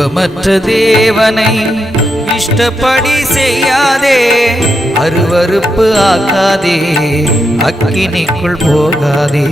உருவமற்ற தேவனை இஷ்டப்படி செய்யாதே, அருவருப்பு ஆக்காதே, அக்கினிக்குள் போகாதே.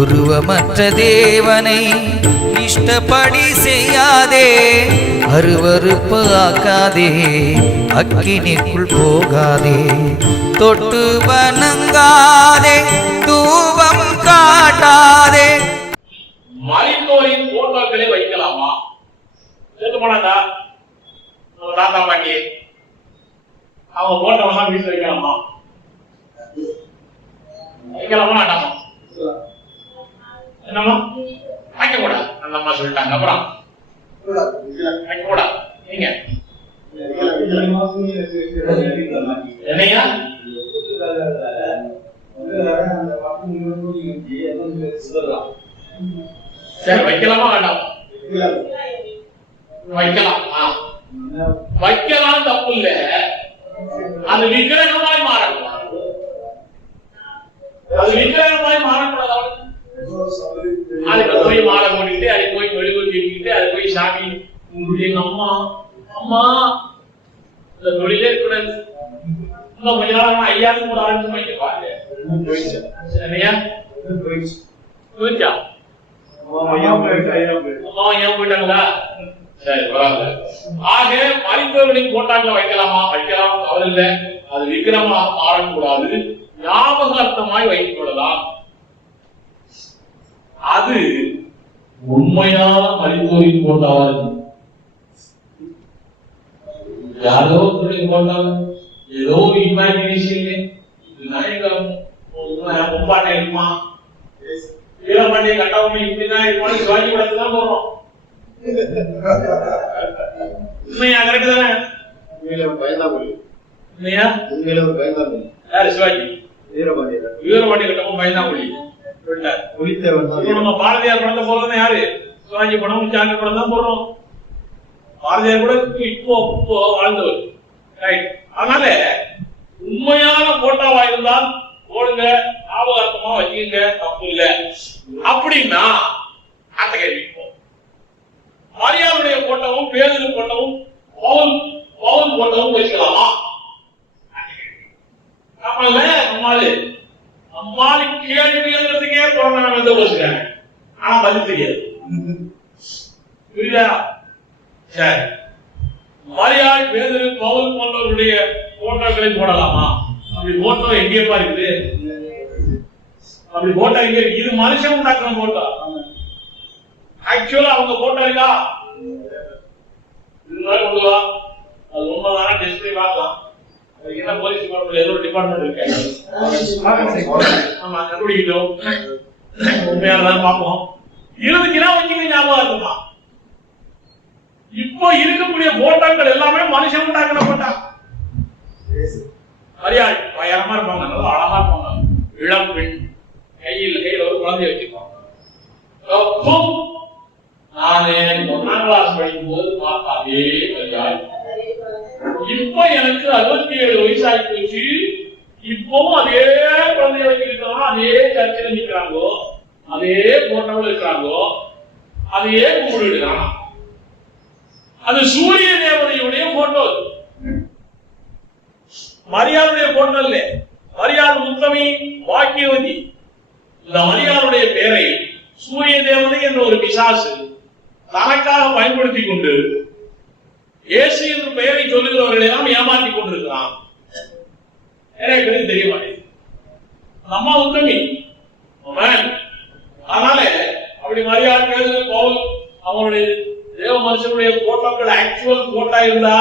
உருவமற்ற தேவனை இஷ்டப்படி செய்யாதே, அருவருப்பு ஆக்காதே, அக்கினிக்குள் போகாதே. தொட்டு வணங்காதே, தூபம் காட்டாதே. மரித்தோரின் போட்டோக்களை வைக்கலாமா? சேர்த்து போனாண்டா தாத்தா பாட்டி அவங்க போட்டோலாம் வீட்டுல வைக்கலாமா? வைக்கலாமா வேண்டாமா? என்னமா வைக்க கூடாது அந்த அம்மா சொல்லிட்டாங்க. அப்புறம் வைக்க கூடாது. நீங்க என்னையா சரி வைக்கலாமா வேண்டாமா? வைக்கலாம். வைக்கலாம், தப்பு இல்ல. அது விக்கிரகமாய் மாறக்கூடாது. அது விக்கிரகமாய் மாறக்கூடாது. அதுக்கு போய் மாலை போட்டுக்கிட்டு, அதை போய் மெழுகுவர்த்திட்டு, அதை போய் சாமி எங்க அம்மா அம்மா இந்த தொழிலே கூடாது. இன்னும் கொஞ்ச நாள் ஐயாவுக்கு கூட ஆரம்பிச்சு வைக்க பாருங்க. சரியா போயிட்டா அம்மா ஏன் போயிட்டாங்களா? சரி பரவாயில்ல. ஆக மரித்தவர்களின் போட்டாக்களை வைக்கலாமா? வைக்கலாம், தவறு இல்லை. அது விக்கிரமாக மாறக்கூடாது, ஞாபகார்த்தமாய் வைத்துக் கொள்ளலாம். அது உண்மையான மரித்தோரின் போட்டாவா இருக்கும். யாரோ போட்டாங்க, ஏதோ ஒரு இமேஜினேஷன் பொம்பாட்டை இருக்குமா, வீரபாண்டிய கட்டவுமே இப்படிதான் இருப்பான்னு சிவாஜி படத்தை தான் போடுறோம். உண்மையா? கரெக்ட் தானே? உண்மையா? யாரு? சிவாஜி. வீரபாண்டிய கட்டமும் பயந்தாங்குழி. நம்ம பாரதியார் படத்தை போடுறது யாரு? சிவாஜி படம், சாமி படம் தான் போடுறோம். பாரதியார் கூட இப்போ வாழ்ந்தவர். அதனால உண்மையான போட்டாவா இருந்தால் போடுங்க, ஞாபகார்த்தமா வச்சுங்க, தப்பு இல்ல. அப்படின்னா அந்த கேள்வி மரியாளுடைய போட்டவும் பேதுரு போட்டவும் பவுல் போட்டவும் வச்சுக்கலாமா? நம்மாலு கேள்வி எழுதுறதுக்கே போறாங்க, வந்து பேசுறாங்க. ஆனா பதில் தெரியாது. புரியுதா? சரி, மரியாள் பேதுரு பவுல் போன்றவருடைய போட்டோக்களை போடலாமா? அப்படி போட்டோ எங்கேப்பா இருக்குது? அப்படி போட்டோ எங்க இருக்கு? இது மனுஷன் உண்டாக்குற போட்டோ. ஆக்சுவலா அவங்க போட்டோ இருக்கா? கொண்டு வா, அது உண்மைதானா டெஸ்ட் பண்ணி பார்க்கலாம். அதுக்கு என்ன போலீஸ் டிபார்ட்மெண்ட் ஏதோ டிபார்ட்மெண்ட் இருக்கு, ஆமா கண்டுபிடிக்கிட்டோம், உண்மையானதான் பார்ப்போம். இருந்துச்சுன்னா வச்சுக்க, ஞாபகம் இருக்குமா? இப்போ இருக்கக்கூடிய போட்டோக்கள் எல்லாமே மனுஷன் உண்டாக்குற போட்டா. மரியாள் பயங்கரமா இருப்பாங்க, நல்லா அழகா இருப்பாங்க, இளம் பெண், கையில ஒரு குழந்தைய வச்சிருப்பாங்க. நானு 1ஆம் கிளாஸ் படிக்கும் போது பார்த்தாவே மரியாள். இப்ப எனக்கு 67 வயசு ஆகி போச்சு. இப்பவும் அதே குழந்தைய வச்சிருக்கோம், அதே சர்ச்சையில நிக்கிறாங்கோ, அதே போட்டோவில் இருக்கிறாங்கோ, அதே கும்பிடுறாங்க. அது சூரிய தேவதையுடைய போட்டோ. மரியாளுடைய போட்டோ இல்ல. மரியாள் உத்தமி, வாக்கியவதி. இந்த மரியாளுடைய பெயரை சூரிய தேவதை என்ற ஒரு பிசாசு தனக்காக பயன்படுத்தி கொண்டு இயேசு என்ற பெயரை சொல்லுகிறவர்களை எல்லாம் ஏமாற்றி கொண்டிருக்கிறான். நிறைய பேருக்கு தெரிய மாட்டேங்குது. நம்ம உத்தமி. அதனால அப்படி மரியாள் பேதுரு பவுல் அவங்களுடைய தேவ மனுஷனுடைய போட்டோக்கள் ஆக்சுவல் போட்டா இருந்தா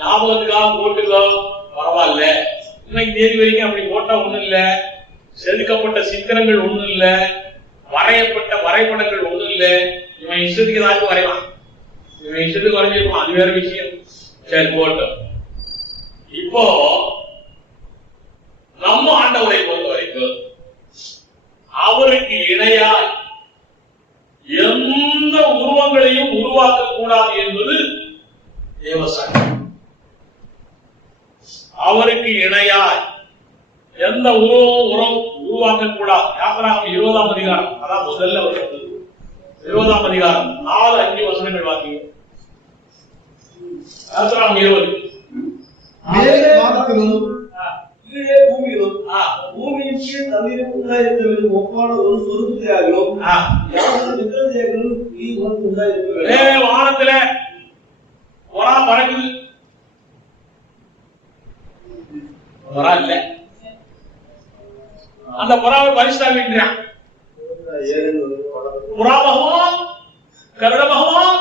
ஞாபகத்துக்காக போட்டுக்கோ, பரவாயில்ல. இன்னைக்கு தேதி வரைக்கும் அப்படி போட்டா ஒண்ணும் இல்ல, செதுக்கப்பட்ட சித்திரங்கள் ஒண்ணும் இல்ல, வரையப்பட்ட வரைபடங்கள் ஒண்ணும் இல்ல. இவன் இஷ்டத்துக்கு ஏதாச்சும் வரைவான், இவன் இஷ்டத்துக்கு வரைஞ்சிருப்பான், அது வேற விஷயம். சரி போட்டோம். இப்போ நம்ம ஆண்டவரை பொறுத்த வரைக்கும் அவருக்கு இணையா எந்த உருவங்களையும் உருவாக்க கூடாது என்பது தேவசட்டம். அவருக்கு இணையாய் எந்த உருவம் உருவாக்க கூடாது. யாத்திராகமம் 20ஆம் அதிகாரம், அதான் முதல்ல வருகிறது. 20ஆம் அதிகாரம் 4-5 வசனங்கள் வாக்கியம். 20 மேலே வானத்திலும் கீழே பூமியிலும் பூமியின் கீழ் தண்ணீரும் உண்டாயிருக்க வேண்டும் ஒப்பான ஒரு சொருபத்தையாகிலும் யாரும் நித்திரதையாகிலும் நீ உனக்கு உண்டாயிருக்க வேண்டும். வானத்துல புறா பறக்குது, புறா இல்ல, அந்த புறாவை பரிசுத்தாவின்றான். புறா பகவான், கருட பகவான்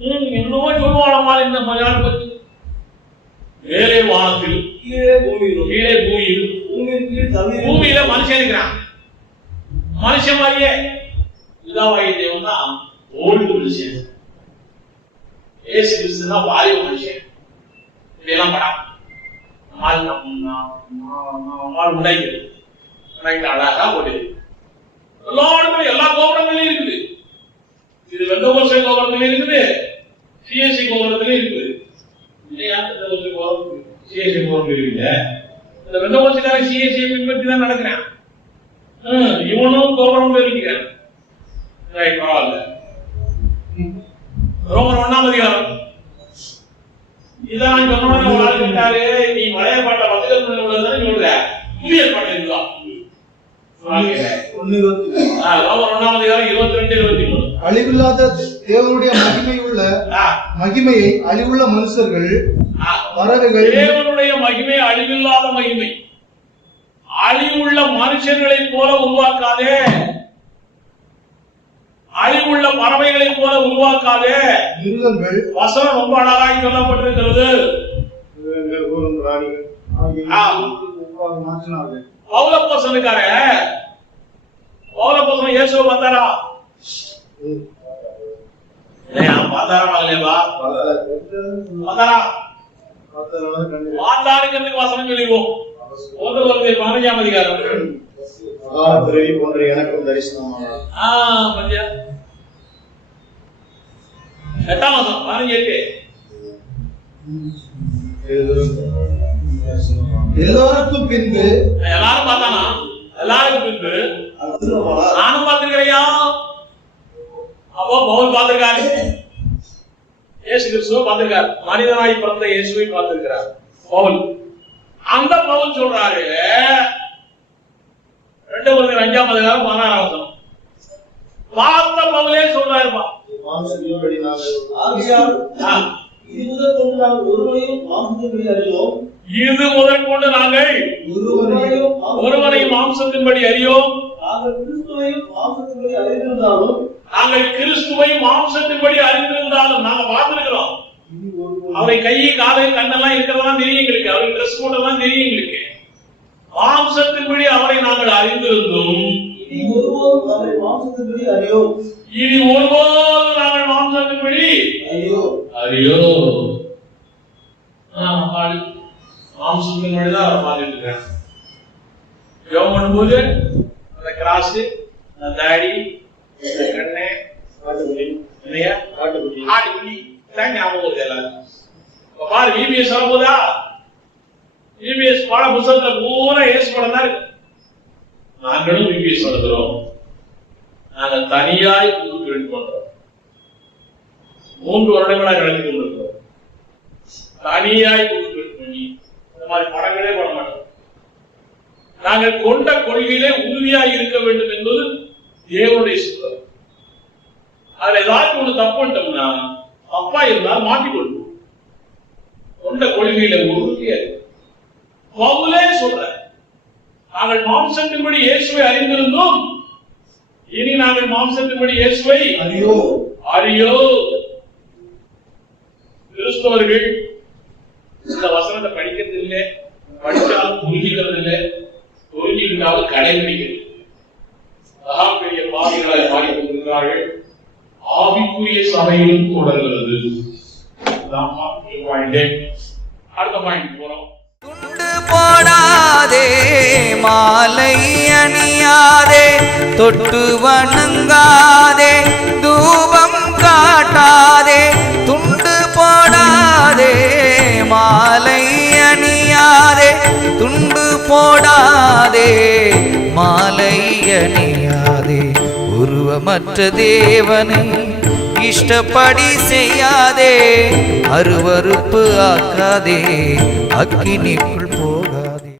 இன்னும் சொல்லுவானமா இந்த மலையாள பத்தி. மேலே வானத்தில் கீழே பூமியிலும் கீழே பூமியில் பூமியின் கீழ் தண்ணீர் பூமியில மனுஷன் இருக்கிறான். மனுஷன் மாதிரியே பிதாவாகிய தேவன் தான் ஓல்டு மனுஷன், ஏசு கிறிஸ்து தான் வாலிப மனுஷன். இதெல்லாம் படம் உண்டாக்கிறது அழகா போட்டு எல்லா இடத்துலயும் எல்லா கோபுரங்களையும் இருக்குது. இது வெந்தகோசை கோபுரத்திலும் இருக்குது, சிஎஸ்சி கோபுரத்திலும் இருக்குது. சிஎஸ்சி கோபுரம் இருக்குல்ல, இந்த வெந்தகோசைக்காரன் சிஎஸ்சி பின்பற்றி தான் நடக்கிறான். இவனும் கோபுரம் இருக்கிறான். பரவாயில்ல. ரோமர் 1ஆம் அதிகாரம் இதான் சொன்ன வாழ்க்கைட்டாரு. நீ மலைய பாட்ட பதில் உள்ளதுதான் சொல்ற, புதிய பாட்டை இதுதான். ரோமர் 1ஆம் அதிகாரம் 22-23. அழிவில்லாத தேவனுடைய மகிமையை அழிவுள்ள மனுஷர்கள் பறவைகள், தேவனுடைய மகிமை அழிவில்லாத மகிமை, அழிவுள்ள மனுஷர்களை போல உருவாக்காதே, அழிவுள்ள பறவைகளை போல உருவாக்காதே. மிருகங்கள், வசனம் ரொம்ப அழகாய் சொல்லப்பட்டிருக்கிறது. பவுலப்போஸ்தலனுக்கார பவுலப்போஸ்தலன் இயேசுவை பார்த்தாரா? பார்த்தாரா? மகளேவா பார்த்தாரா? பார்த்தாருங்கிறதுக்கு வசனம் சொல்லிடுவோம். 15ஆம் அதிகாரம் எனக்கும் தரிசனமானார். 8ஆம் வசனம் 18. எல்லாருக்கும் பின்பு, எல்லாரும் பார்த்தானா? எல்லாருக்கும் பின்பு நானும் பார்த்திருக்கிறையா? அப்போ பவுல் பார்த்திருக்காரு, இயேசு கிறிஸ்துவை பார்த்திருக்காரு, மனிதனாய் பிறந்த இயேசுவை பார்த்திருக்கிறார் பவுல். அந்த பவுல் சொல்றாரு 2 Corinthians 5ஆம் அதிகாரம் 16ஆம் வசனம். பார்த்த பவுலே சொல்றாருப்பா, இது முதல் கொண்டு நாங்கள் ஒருவனையும் மாம்சத்தின்படி அறியோம், இது முதல் கொண்டு நாங்கள் ஒருவனையும் மாம்சத்தின்படி அறியோம், நாங்கள் கிறிஸ்துவையும் மாம்சத்தின்படி அறிந்திருந்தாலும் நாங்க பார்த்திருக்கிறோம். அவரை கை காலை கண்ணெல்லாம் இருக்கிறதெல்லாம் தெரியும் எங்களுக்கு, அவரை டிரெஸ் போட்டெல்லாம் தெரியும் எங்களுக்கு. மாம்சத்தின்படி அவரை நாங்கள் அறிந்திருந்தோம், இனி ஒருபோதும் நாங்கள் மாம்சத்தின்படி அறியோ. மாம்சத்தின்படி தான் அவரை பார்த்துட்டு இருக்கிறேன். யோகம் பண்ணும்போது அந்த கிராஸ், அந்த தாடி, அந்த கண்ணு, ஆட்டுக்குட்டி தான் ஞாபகம் வருது எல்லாரும். பாரு விபிஎஸ் வரும்போதா, விபிஎஸ் பாட புத்தகத்துல பூரா ஏசு படம் தான் இருக்கு. நாங்களும் விபிஎஸ் நடத்துறோம். நாங்க தனியாய் புதுப்பில் பண்றோம். 3 வருடங்களா நடத்தி கொண்டிருக்கிறோம். தனியாய் புதுப்பில் பண்ணி இந்த மாதிரி படங்களே பண்ண மாட்டோம். நாங்கள் கொண்ட கொள்கையிலே உறுதியாய் இருக்க வேண்டும் என்பது தேவனுடைய சித்தம். அதுல ஏதாவது ஒண்ணு தப்பு பண்ணிட்டோம்னா, அப்பா இருந்தால் மாட்டிக்கொள்வோம். கொண்ட கொள்கையில உறுதியா பவுலே சொல்ற, நாங்கள் மாம்சத்தின்படி இயேசுவை அறிந்திருந்தோம், இனி நாங்கள் மாம்சத்தின்படி இயேசுவை அறியோ. கிறிஸ்தவர்கள் இந்த வசனத்தை படிக்கிறது இல்லை, படிச்சாலும் புரிஞ்சுக்கிறது இல்லை, புரிஞ்சுக்கிட்டாலும் கடைபிடிக்கிறது. பெரிய பாவிகளாய் மாறிக்கொண்டிருக்கிறார்கள். ஆவிக்குரிய சபையிலும் தொடர்கிறது. அடுத்த பாயிண்ட் போறோம். துண்டு போடாதே, மாலை அணியாதே, தொட்டு வணங்காதே, தூபம் காட்டாதே. துண்டு போடாதே, மாலை அணியாதே, துண்டு போடாதே, மாலை அணியாதே. உருவமற்ற தேவனை இஷ்டப்படி செய்யாதே, அருவருப்பு ஆக்காதே அக்கினிக்குள் போ